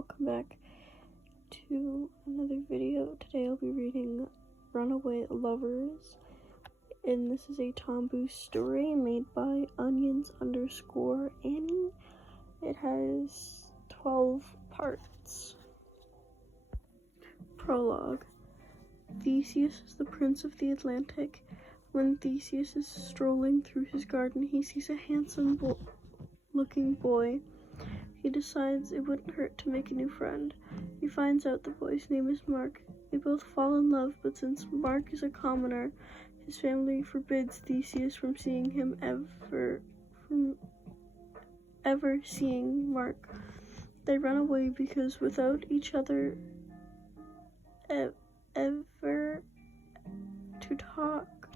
welcome back to another video. Today I'll be reading Runaway Lovers, and this is a Tomboo story made by onions_Annie. It has 12 parts. Prologue. Theseus is the prince of the Atlantic. When Theseus is strolling through his garden, he sees a handsome looking boy. He decides it wouldn't hurt to make a new friend. He finds out the boy's name is Mark. They both fall in love, but since Mark is a commoner, his family forbids Theseus from seeing him ever seeing Mark. They run away because without each other ever to talk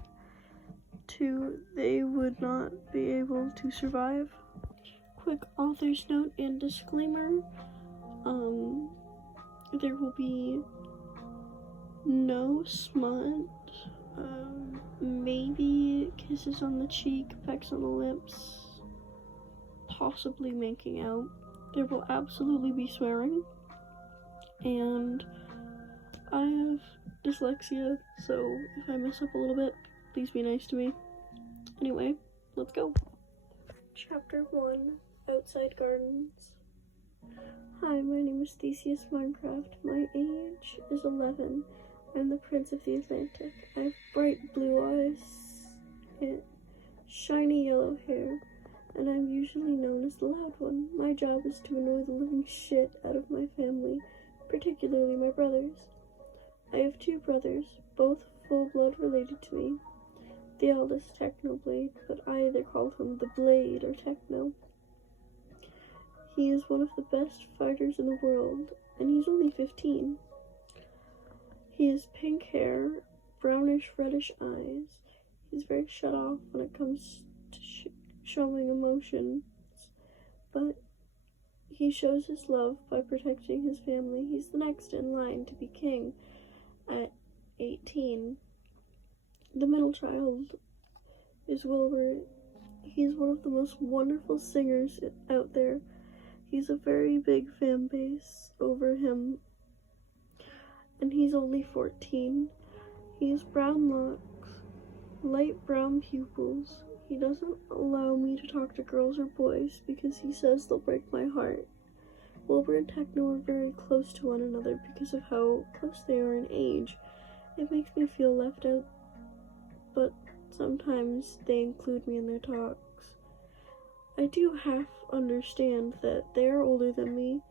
to, they would not be able to survive. Quick author's note and disclaimer. There will be no smut, maybe kisses on the cheek, pecks on the lips, possibly making out. There will absolutely be swearing, and I have dyslexia, so if I mess up a little bit, please be nice to me. Anyway, let's go. Chapter 1, Outside Gardens. Hi, my name is Theseus Minecraft. My age is 11. I'm the Prince of the Atlantic. I have bright blue eyes and shiny yellow hair, and I'm usually known as the loud one. My job is to annoy the living shit out of my family, particularly my brothers. I have 2 brothers, both full-blood related to me. The eldest Technoblade, but I either call him the Blade or Techno. He is one of the best fighters in the world, and he's only 15. He has pink hair, brownish reddish eyes. He's very shut off when it comes to showing emotions, but he shows his love by protecting his family. He's the next in line to be king at 18. The middle child is Wilbur. He's one of the most wonderful singers out there. He's a very big fan base over him, and he's only 14. He has brown locks, light brown pupils. He doesn't allow me to talk to girls or boys because he says they'll break my heart. Wilbur and Techno are very close to one another because of how close they are in age. It makes me feel left out, but sometimes they include me in their talks. I do half understand that they are older than me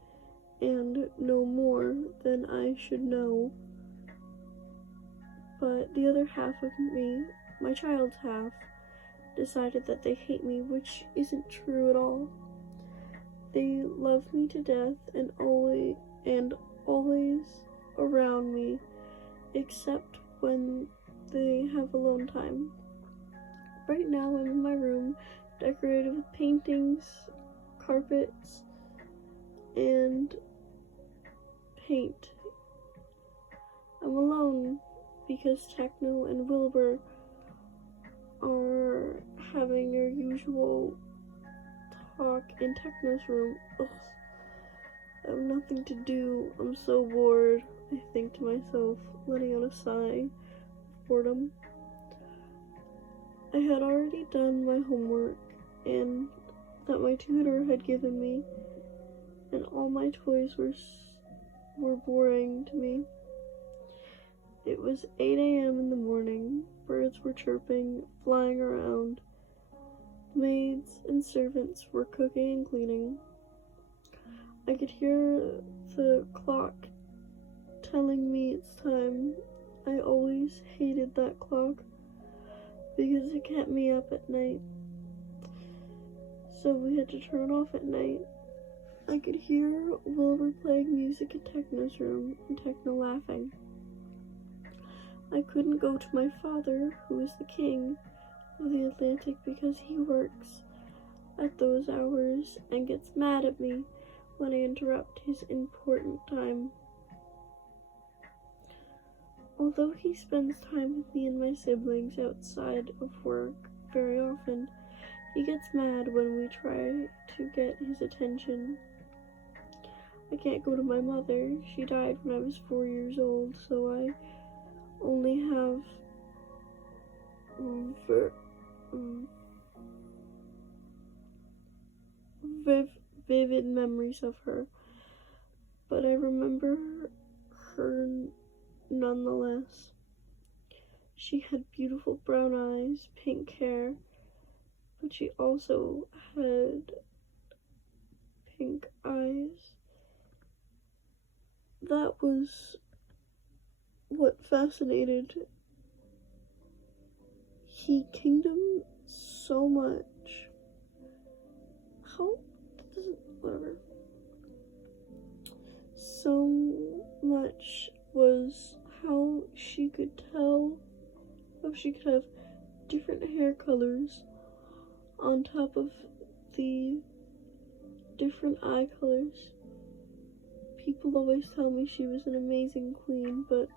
and know more than I should know, but the other half of me, my child's half, decided that they hate me, which isn't true at all. They love me to death and always around me, except when they have alone time. Right now I'm in my room, decorated with paintings, carpets, and paint. I'm alone because Techno and Wilbur are having their usual talk in Techno's room. Ugh. I have nothing to do. I'm so bored, I think to myself, letting out a sigh of boredom. I had already done my homework and that my tutor had given me, and all my toys were boring to me. It was 8 a.m. in the morning. Birds were chirping, flying around. Maids and servants were cooking and cleaning. I could hear the clock telling me it's time. I always hated that clock because it kept me up at night. So we had to turn it off at night. I could hear Wilbur playing music in Techno's room and Techno laughing. I couldn't go to my father, who is the king of the Atlantic, because he works at those hours and gets mad at me when I interrupt his important time. Although he spends time with me and my siblings outside of work very often, he gets mad when we try to get his attention. I can't go to my mother. She died when I was 4 years old, so I only have vivid memories of her. But I remember her nonetheless. She had beautiful brown eyes, pink hair, but she also had pink eyes. That was what fascinated He Kingdom so much. Whatever. So much was how she could have different hair colors on top of the different eye colors. People always tell me she was an amazing queen, but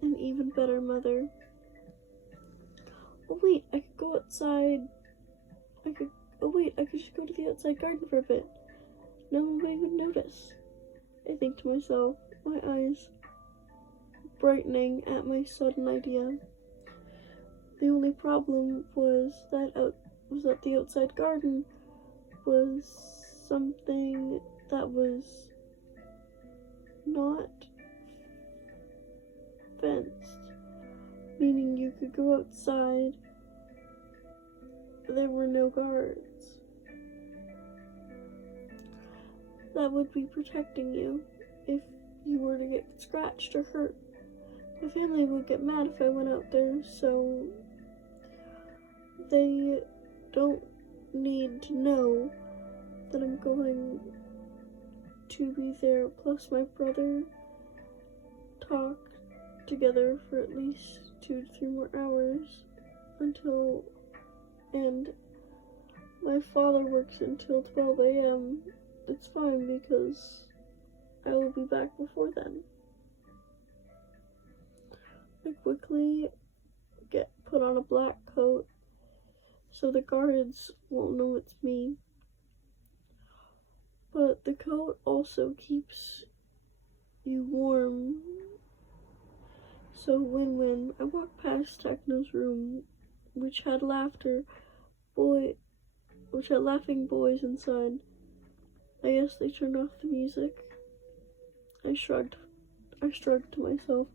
an even better mother. Oh wait, I could go outside. I could just go to the outside garden for a bit. Nobody would notice. I think to myself, my eyes brightening at my sudden idea. The only problem was that the outside garden was something that was not fenced, meaning you could go outside. There were no guards that would be protecting you if you were to get scratched or hurt. My family would get mad if I went out there, so they don't need to know that I'm going to be there. Plus, my brother talked together for at least 2 to 3 more hours and my father works until 12 a.m. It's fine because I will be back before then. I quickly put on a black coat so the guards won't know it's me. But the coat also keeps you warm. So win-win. I walked past Techno's room, which had laughing boys inside. I guess they turned off the music. I shrugged to myself.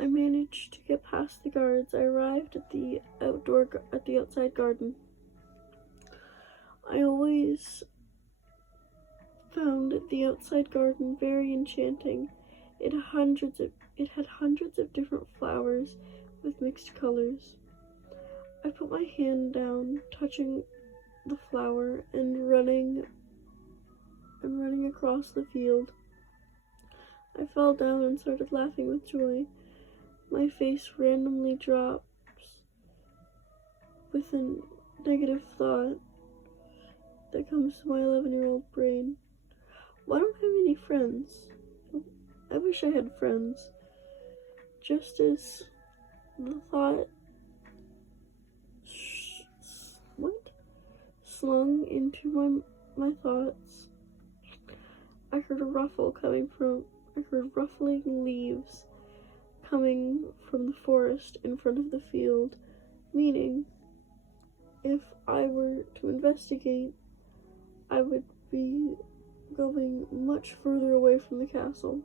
I managed to get past the guards. I arrived at the outside garden. I always found the outside garden very enchanting. It had hundreds of different flowers with mixed colors. I put my hand down, touching the flower and running across the field. I fell down and started laughing with joy. My face randomly drops with a negative thought that comes to my 11-year-old brain. Why don't I have any friends? I wish I had friends. Just as the thought slung into my thoughts, I heard ruffling leaves coming from the forest in front of the field, meaning if I were to investigate, I would be going much further away from the castle.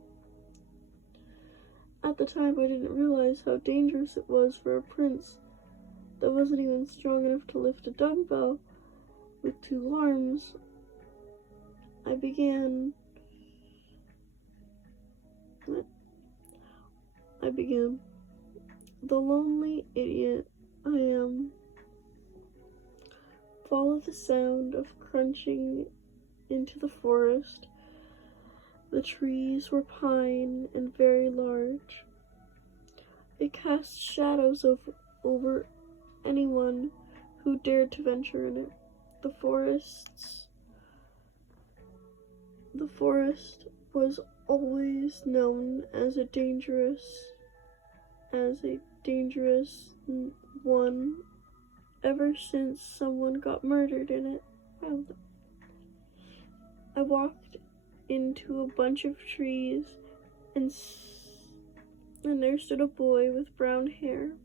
At the time, I didn't realize how dangerous it was for a prince that wasn't even strong enough to lift a dumbbell with 2 arms. I began. The lonely idiot I am. Follow the sound of crunching into the forest. The trees were pine and very large. It cast shadows over anyone who dared to venture in it. The forest was always known as a dangerous one ever since someone got murdered in it. I walked into a bunch of trees, and there stood a boy with brown hair,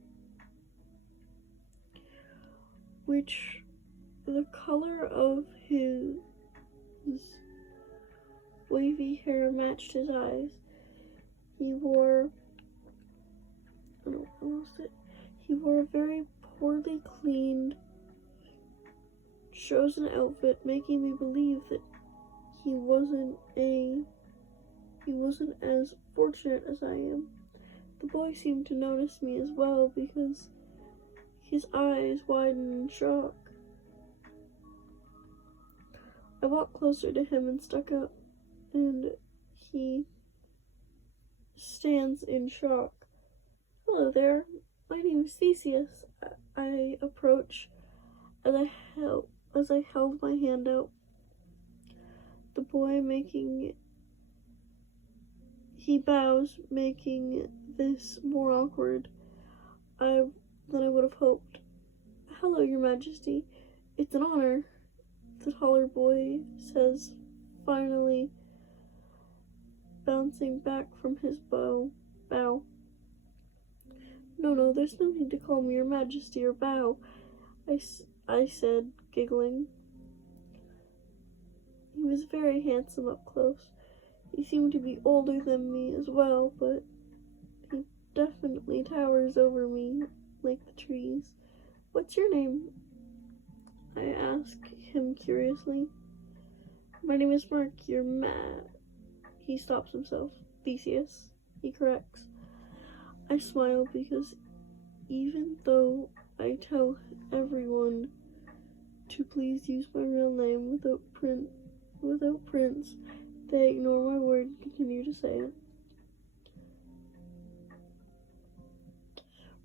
which the color of his wavy hair matched his eyes. He wore, I lost it. He wore a very poorly cleaned, chosen outfit, making me believe that he wasn't as fortunate as I am. The boy seemed to notice me as well because his eyes widened in shock. I walked closer to him and stuck up, and he stands in shock. "Hello there, my name is Theseus." I approach as I held my hand out. The boy he bows, making this more awkward than I would have hoped. "Hello, Your Majesty. It's an honor," the taller boy says, finally bouncing back from his bow. No, there's no need to call me Your Majesty or bow," I said, giggling. He was very handsome up close. He seemed to be older than me as well, but he definitely towers over me like the trees. "What's your name?" I asked him curiously. "My name is Mark. You're mad." He stops himself. "Theseus," he corrects. I smile because even though I tell everyone to please use my real name without Prince, they ignore my word and continue to say it.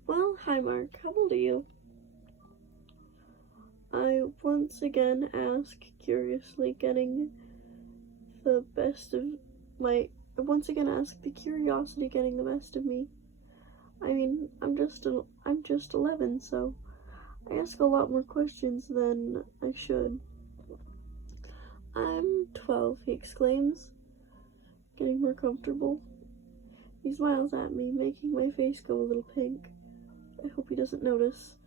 "Well, hi Mark, how old are you?" I once again ask curiously, the curiosity getting the best of me. I mean, I'm just 11, so I ask a lot more questions than I should. "I'm 12, he exclaims, getting more comfortable. He smiles at me, making my face go a little pink. I hope he doesn't notice.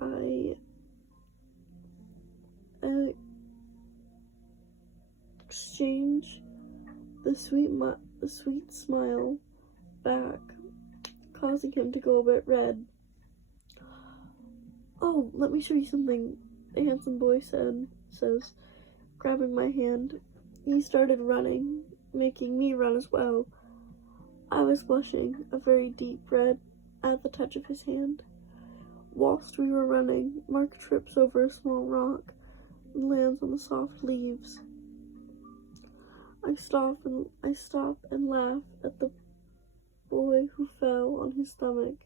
I exchange the sweet smile back, causing him to go a bit red. "Oh, let me show you something," the handsome boy says, grabbing my hand. He started running, making me run as well. I was blushing a very deep red at the touch of his hand. Whilst we were running, Mark trips over a small rock and lands on the soft leaves. I stop and laugh at the boy who fell on his stomach.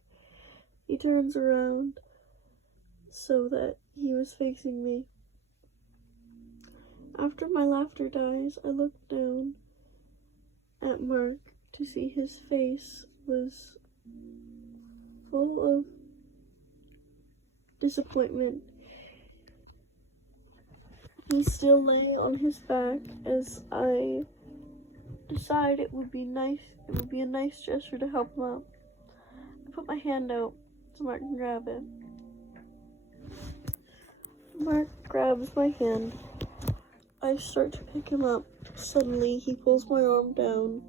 He turns around so that he was facing me. After my laughter dies, I look down at Mark to see his face was full of disappointment. He still lay on his back as I decide it would be a nice gesture to help him up. I put my hand out so Mark can grab it. Mark grabs my hand. I start to pick him up. Suddenly, he pulls my arm down.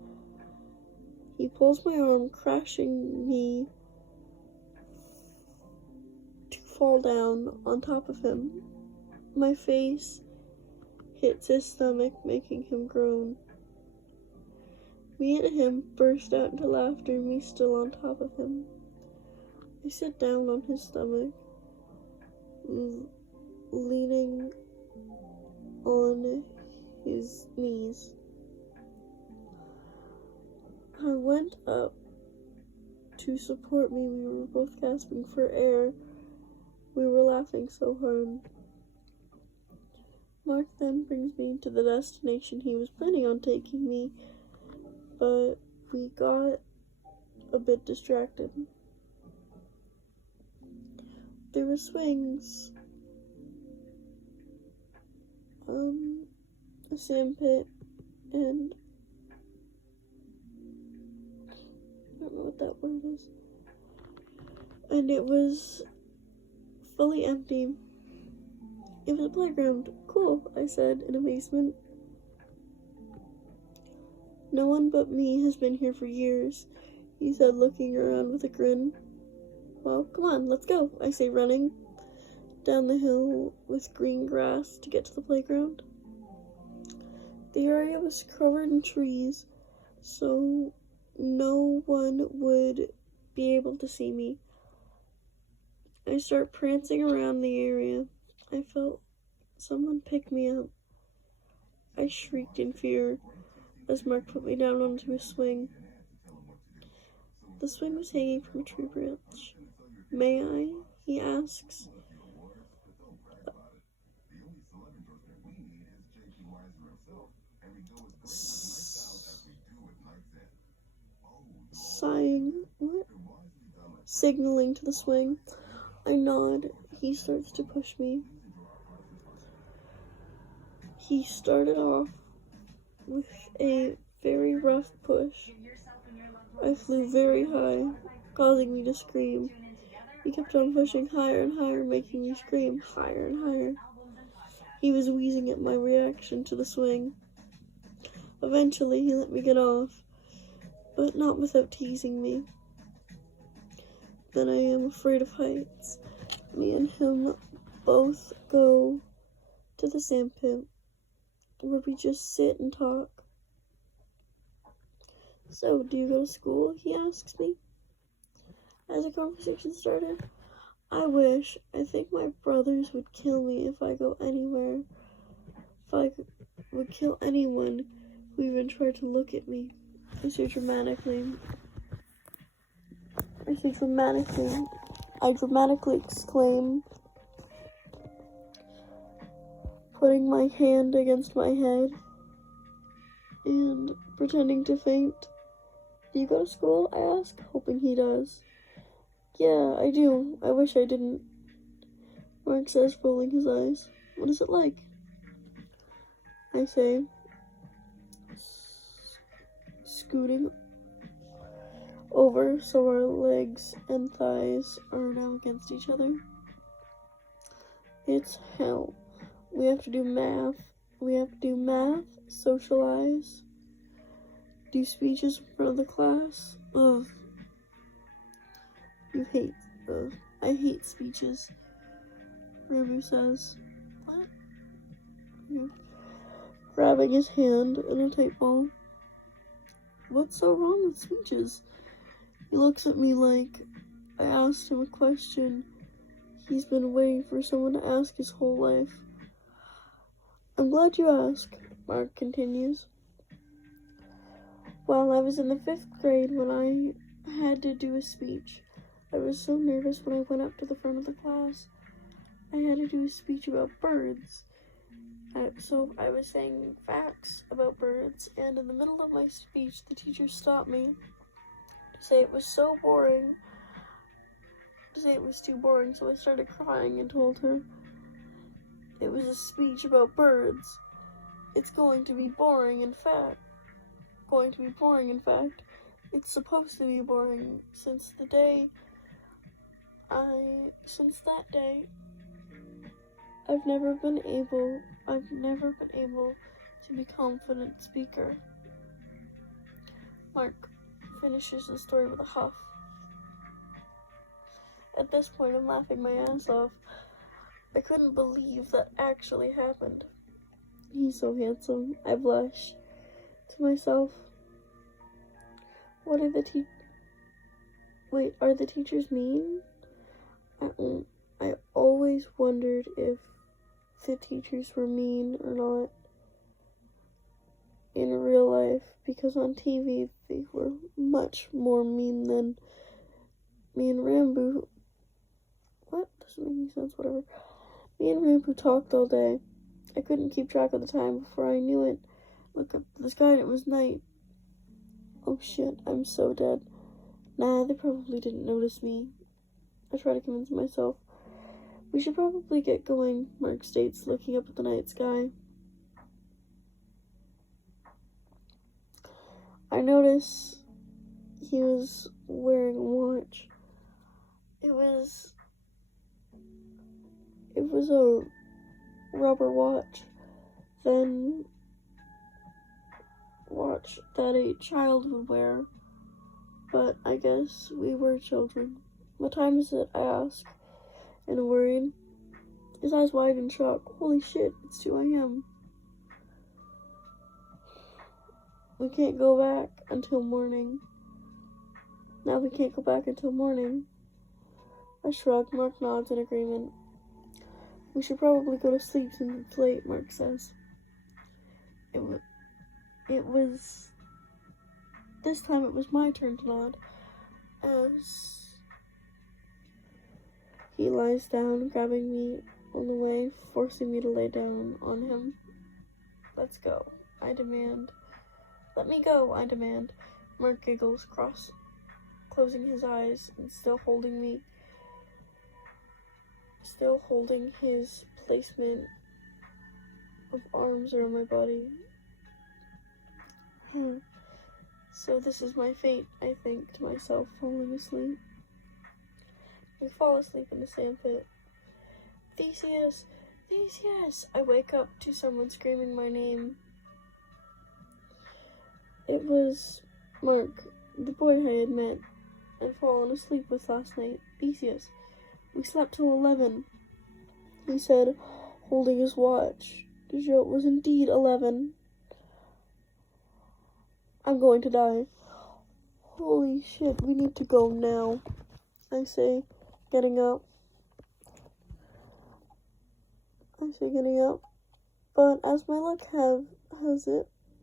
He pulls my arm, crashing me to fall down on top of him. My face hits his stomach, making him groan. Me and him burst out into laughter, me still on top of him. I sit down on his stomach, leaning on his knees. I went up to support me. We were both gasping for air. We were laughing so hard. Mark then brings me to the destination he was planning on taking me, but we got a bit distracted. There were swings, a sand pit, and I don't know what that word is. And it was fully empty. It was a playground. Cool, I said in amazement. No one but me has been here for years, he said, looking around with a grin. Well, come on, let's go, I say, running down the hill with green grass to get to the playground. The area was covered in trees, so no one would be able to see me. I start prancing around the area. I felt someone pick me up. I shrieked in fear as Mark put me down onto a swing. The swing was hanging from a tree branch. May I? He asks. Sighing, what? Signaling to the swing. I nod. He starts to push me. He started off with a very rough push. I flew very high, causing me to scream. He kept on pushing higher and higher, making me scream higher and higher. He was wheezing at my reaction to the swing. Eventually, he let me get off, but not without teasing me. Then I am afraid of heights. Me and him both go to the sandpit, where we just sit and talk. So, do you go to school? He asks me. As the conversation started, I think my brothers would kill me if I go anywhere. If I would kill anyone who even tried to look at me. I say dramatically, I dramatically exclaim, putting my hand against my head and pretending to faint. Do you go to school? I ask, hoping he does. Yeah, I do. I wish I didn't. Mark says, rolling his eyes. What is it like? I say, scooting over so our legs and thighs are now against each other. It's hell. We have to do math, socialize, do speeches in front of the class. Ugh. I hate speeches. Ramu says. What? Yeah. Grabbing his hand in a tight ball. What's so wrong with speeches? He looks at me like I asked him a question he's been waiting for someone to ask his whole life. I'm glad you asked, Mark continues. Well, I was in the 5th grade when I had to do a speech. I was so nervous when I went up to the front of the class. I had to do a speech about birds. So I was saying facts about birds, and in the middle of my speech, the teacher stopped me to say it was so boring, to say it was too boring, so I started crying and told her it was a speech about birds. It's going to be boring, in fact. It's supposed to be boring since that day, I've never been able to be a confident speaker. Mark finishes the story with a huff. At this point, I'm laughing my ass off. I couldn't believe that actually happened. He's so handsome. I blush to myself. What are the are the teachers mean? I always wondered if the teachers were mean or not in real life, because on TV they were much more mean than me and Rambo. What? Doesn't make any sense, whatever. Me and Rambo talked all day. I couldn't keep track of the time before I knew it. Look up to the sky and it was night. Oh shit, I'm so dead. Nah, they probably didn't notice me. I try to convince myself. We should probably get going, Mark states, looking up at the night sky. I noticed he was wearing a watch. It was a rubber watch, then watch that a child would wear, but I guess we were children. What time is it? I asked, and worried. His eyes wide in shock. Holy shit, it's 2 a.m. We can't go back until morning. Now we can't go back until morning. I shrug. Mark nods in agreement. We should probably go to sleep since it's late, Mark says. This time it was my turn to nod, as he lies down, grabbing me on the way, forcing me to lay down on him. Let's go, I demand. Let me go, I demand. Mark giggles, closing his eyes and still holding his placement of arms around my body. So this is my fate, I think to myself, falling asleep. We fall asleep in the sandpit. Theseus! Theseus! I wake up to someone screaming my name. It was Mark, the boy I had met and fallen asleep with last night. Theseus, we slept till 11, he said, holding his watch. The joke was indeed 11. I'm going to die. Holy shit, we need to go now, I say, getting up.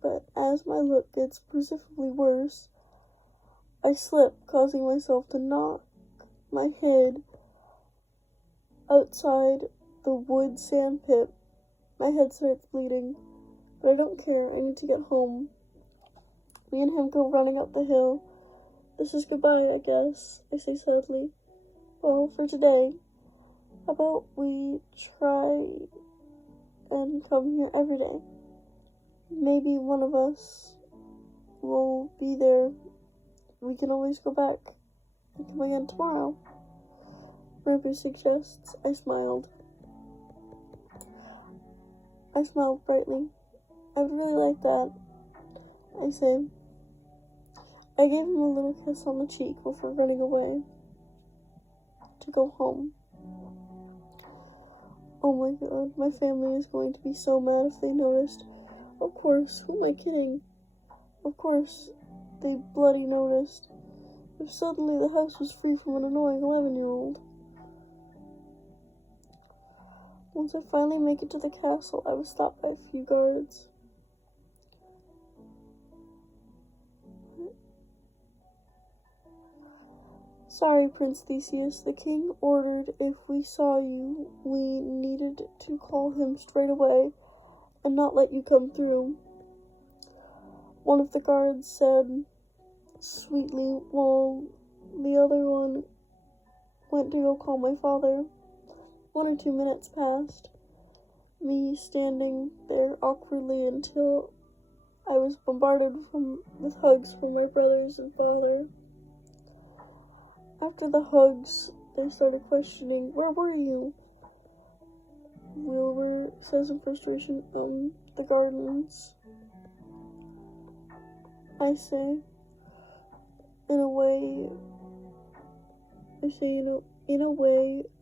But as my luck gets perceptibly worse, I slip, causing myself to knock my head outside the wood sand pit. My head starts bleeding, but I don't care. I need to get home. Me and him go running up the hill. This is goodbye, I guess, I say sadly. Well, for today, how about we try and come here every day? Maybe one of us will be there. We can always go back and come again tomorrow. Ruby suggests. I smiled brightly. I would really like that, I say. I gave him a little kiss on the cheek before running away to go home. Oh my god, my family is going to be so mad if they noticed. Of course, who am I kidding? Of course, they bloody noticed. If suddenly the house was free from an annoying 11-year-old. Once I finally make it to the castle, I was stopped by a few guards. Sorry, Prince Theseus. The king ordered if we saw you, we needed to call him straight away and not let you come through. One of the guards said sweetly, while the other one went to go call my father. 1 or 2 minutes passed, me standing there awkwardly until I was bombarded with hugs from my brothers and father. After the hugs, they started questioning, where were you? Wilbur says in frustration, the gardens. I say, in a way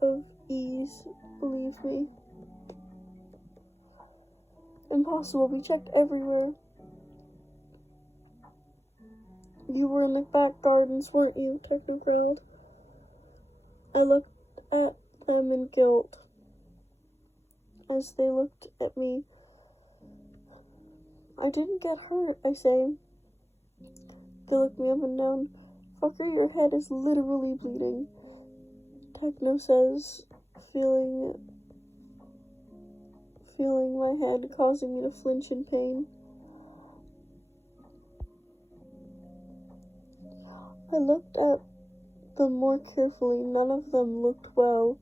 of ease, believe me. Impossible, we checked everywhere. You were in the back gardens, weren't you? Techno growled. I looked at them in guilt as they looked at me. I didn't get hurt, I say. They looked me up and down. Fucker, your head is literally bleeding, Techno says, feeling my head, causing me to flinch in pain. I looked at them more carefully. None of them looked well.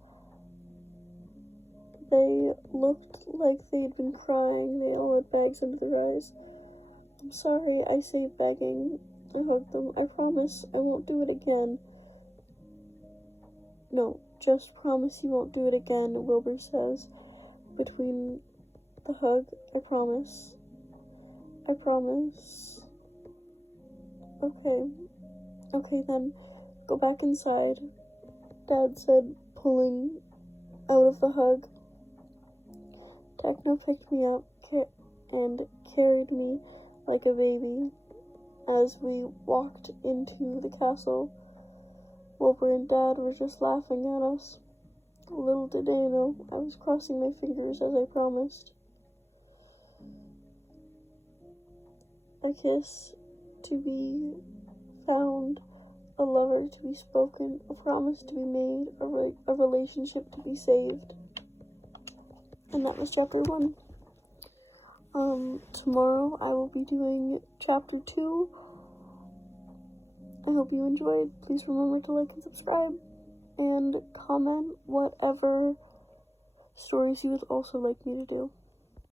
They looked like they'd been crying. They all had bags under their eyes. I'm sorry, I say, begging. I hug them. I promise I won't do it again. No, just promise you won't do it again, Wilbur says, between the hug. I promise. I promise. Okay. Okay then, go back inside, Dad said, pulling out of the hug. Techno picked me up and carried me like a baby as we walked into the castle. Wilbur and Dad were just laughing at us. Little did they know, I was crossing my fingers as I promised. A kiss to be found, a lover to be spoken, a promise to be made, a relationship to be saved. And that was chapter 1. Tomorrow I will be doing chapter 2. I hope you enjoyed. Please remember to like and subscribe, and comment whatever stories you would also like me to do.